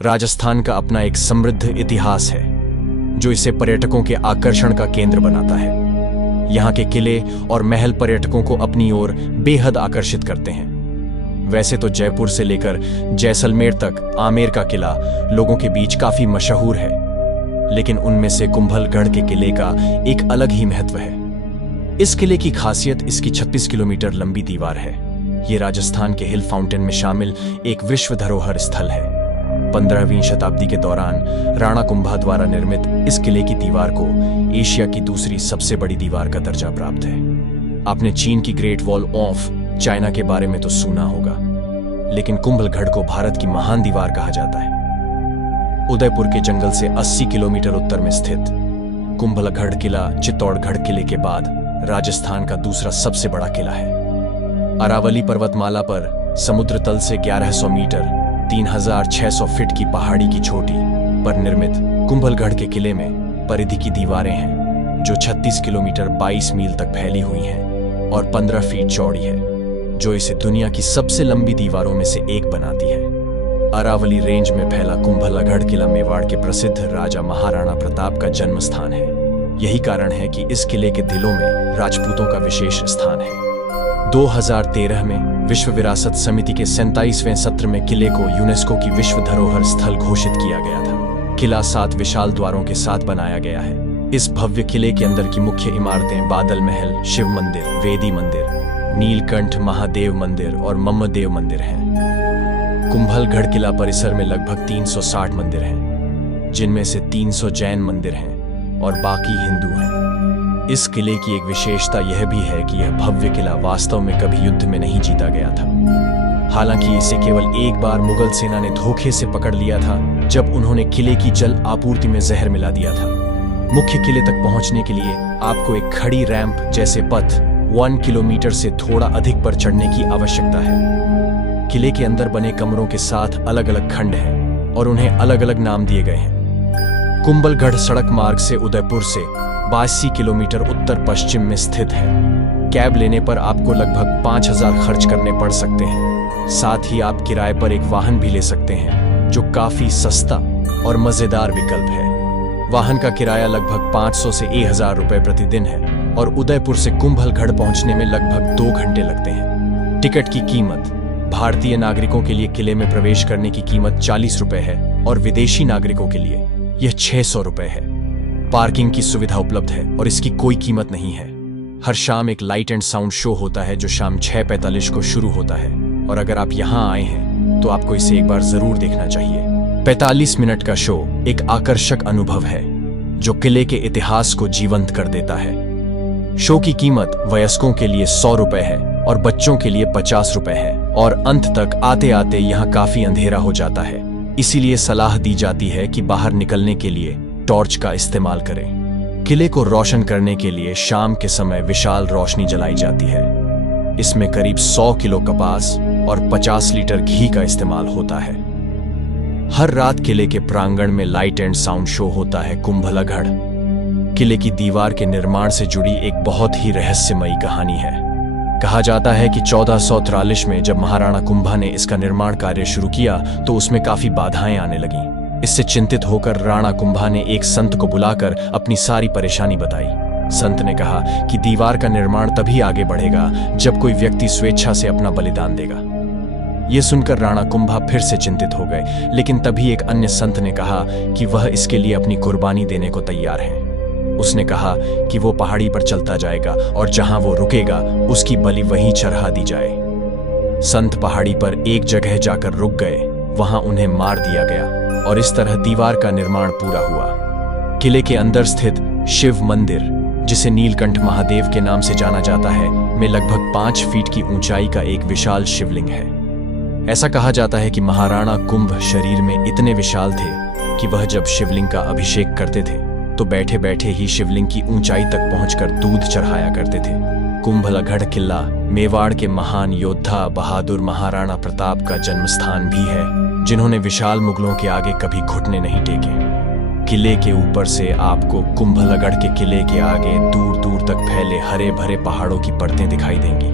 राजस्थान का अपना एक समृद्ध इतिहास है जो इसे पर्यटकों के आकर्षण का केंद्र बनाता है। यहाँ के किले और महल पर्यटकों को अपनी ओर बेहद आकर्षित करते हैं। वैसे तो जयपुर से लेकर जैसलमेर तक आमेर का किला लोगों के बीच काफी मशहूर है, लेकिन उनमें से कुंभलगढ़ के किले का एक अलग ही महत्व है। इस किले की खासियत इसकी 36 किलोमीटर लंबी दीवार है। ये राजस्थान के हिल फाउंटेन में शामिल एक विश्व धरोहर स्थल है। 15वीं शताब्दी के दौरान राणा कुंभा द्वारा निर्मित इस किले की दीवार को एशिया की दूसरी सबसे बड़ी दीवार का दर्जा प्राप्त है। आपने चीन की ग्रेट वॉल ऑफ चाइना के बारे में तो सुना होगा, लेकिन कुंभलगढ़ को भारत की महान दीवार कहा जाता है। उदयपुर के जंगल से 80 किलोमीटर उत्तर में स्थित कुंभलगढ़ किला चित्तौड़गढ़ किले के बाद राजस्थान का दूसरा सबसे बड़ा किला है। अरावली पर्वतमाला पर समुद्र तल से 1100 मीटर 3600 फीट की पहाड़ी की चोटी पर निर्मित कुंभलगढ़ के किले में परिधि की दीवारें हैं जो 36 किलोमीटर 22 मील तक फैली हुई हैं और 15 फीट चौड़ी है, जो इसे दुनिया की सबसे लंबी दीवारों में से एक बनाती है। अरावली रेंज में फैला कुंभलगढ़ किला मेवाड़ के प्रसिद्ध राजा महाराणा प्रताप का जन्म स्थान है। यही कारण है कि इस किले के दिलों में राजपूतों का विशेष स्थान है। 2013 में विश्व विरासत समिति के 47वें सत्र में किले को यूनेस्को की विश्व धरोहर स्थल घोषित किया गया था। किला 7 विशाल द्वारों के साथ बनाया गया है। इस भव्य किले के अंदर की मुख्य इमारतें बादल महल, शिव मंदिर, वेदी मंदिर, नीलकंठ महादेव मंदिर और मम्मदेव मंदिर हैं। कुंभलगढ़ किला परिसर में लगभग 360 मंदिर हैं, जिनमें से 300 जैन मंदिर हैं और बाकी हिंदू हैं। इस किले की एक विशेषता यह भी है कि यह भव्य किला वास्तव में कभी युद्ध में नहीं जीता गया था। हालांकि इसे केवल एक बार मुगल सेना ने धोखे से पकड़ लिया था, जब उन्होंने किले की जल आपूर्ति में जहर मिला दिया था। मुख्य किले तक पहुंचने के लिए आपको एक खड़ी रैंप जैसे पथ 1 किलोमीटर से थोड़ा अधिक पर चढ़ने की आवश्यकता है। किले के अंदर बने कमरों के साथ अलग अलग खंड हैं और उन्हें अलग अलग नाम दिए गए हैं। कुंभलगढ़ सड़क मार्ग से उदयपुर से 82 किलोमीटर उत्तर पश्चिम में स्थित है। कैब लेने पर आपको लगभग 5000 खर्च करने पड़ सकते हैं। साथ ही आप किराए पर एक वाहन भी ले सकते हैं, जो काफी सस्ता और मजेदार विकल्प है। वाहन का किराया लगभग 500 से 1000 रुपए प्रतिदिन है और उदयपुर से कुंभलगढ़ पहुंचने में लगभग 2 घंटे लगते हैं। टिकट की कीमत भारतीय नागरिकों के लिए किले में प्रवेश करने की कीमत 40 रुपए है और विदेशी नागरिकों के लिए यह 600 रुपए है। पार्किंग की सुविधा उपलब्ध है और इसकी कोई कीमत नहीं है। हर शाम एक लाइट एंड साउंड शो होता है जो शाम 6:45 को शुरू होता है, और अगर आप यहाँ आए हैं तो आपको इसे एक बार जरूर देखना चाहिए। 45 मिनट का शो एक आकर्षक अनुभव है जो किले के इतिहास को जीवंत कर देता है। शो की कीमत वयस्कों के लिए 100 रुपए है और बच्चों के लिए 50 रुपए है, और अंत तक आते आते यहाँ काफी अंधेरा हो जाता है। इसीलिए सलाह दी जाती है कि बाहर निकलने के लिए टॉर्च का इस्तेमाल करें। किले को रोशन करने के लिए शाम के समय विशाल रोशनी जलाई जाती है। इसमें करीब 100 किलो कपास और 50 लीटर घी का इस्तेमाल होता है। हर रात किले के प्रांगण में लाइट एंड साउंड शो होता है। कुंभलगढ़ किले की दीवार के निर्माण से जुड़ी एक बहुत ही रहस्यमयी कहानी है। कहा जाता है कि 1443 में जब महाराणा कुंभा ने इसका निर्माण कार्य शुरू किया तो उसमें काफी बाधाएं आने लगीं। इससे चिंतित होकर राणा कुंभा ने एक संत को बुलाकर अपनी सारी परेशानी बताई। संत ने कहा कि दीवार का निर्माण तभी आगे बढ़ेगा जब कोई व्यक्ति स्वेच्छा से अपना बलिदान देगा। यह सुनकर राणा कुंभा फिर से चिंतित हो गए, लेकिन तभी एक अन्य संत ने कहा कि वह इसके लिए अपनी कुर्बानी देने को तैयार है। उसने कहा कि वो पहाड़ी पर चलता जाएगा और जहां वो रुकेगा उसकी बलि वहीं चढ़ा दी जाए। संत पहाड़ी पर एक जगह जाकर रुक गए। वहां उन्हें मार दिया गया और इस तरह दीवार का निर्माण पूरा हुआ। किले के अंदर स्थित शिव मंदिर, जिसे नीलकंठ महादेव के नाम से जाना जाता है, में लगभग 5 फीट की ऊंचाई का एक विशाल शिवलिंग है। ऐसा कहा जाता है कि महाराणा कुंभ शरीर में इतने विशाल थे कि वह जब शिवलिंग का अभिषेक करते थे तो बैठे बैठे ही शिवलिंग की ऊंचाई तक पहुंचकर दूध चढ़ाया करते थे। कुंभलगढ़ किला मेवाड़ के महान योद्धा बहादुर महाराणा प्रताप का जन्मस्थान भी है, जिन्होंने विशाल मुगलों के आगे कभी घुटने नहीं टेके। किले के ऊपर से आपको कुंभलगढ़ के किले के आगे दूर दूर तक फैले हरे भरे पहाड़ों की परतें दिखाई देंगी।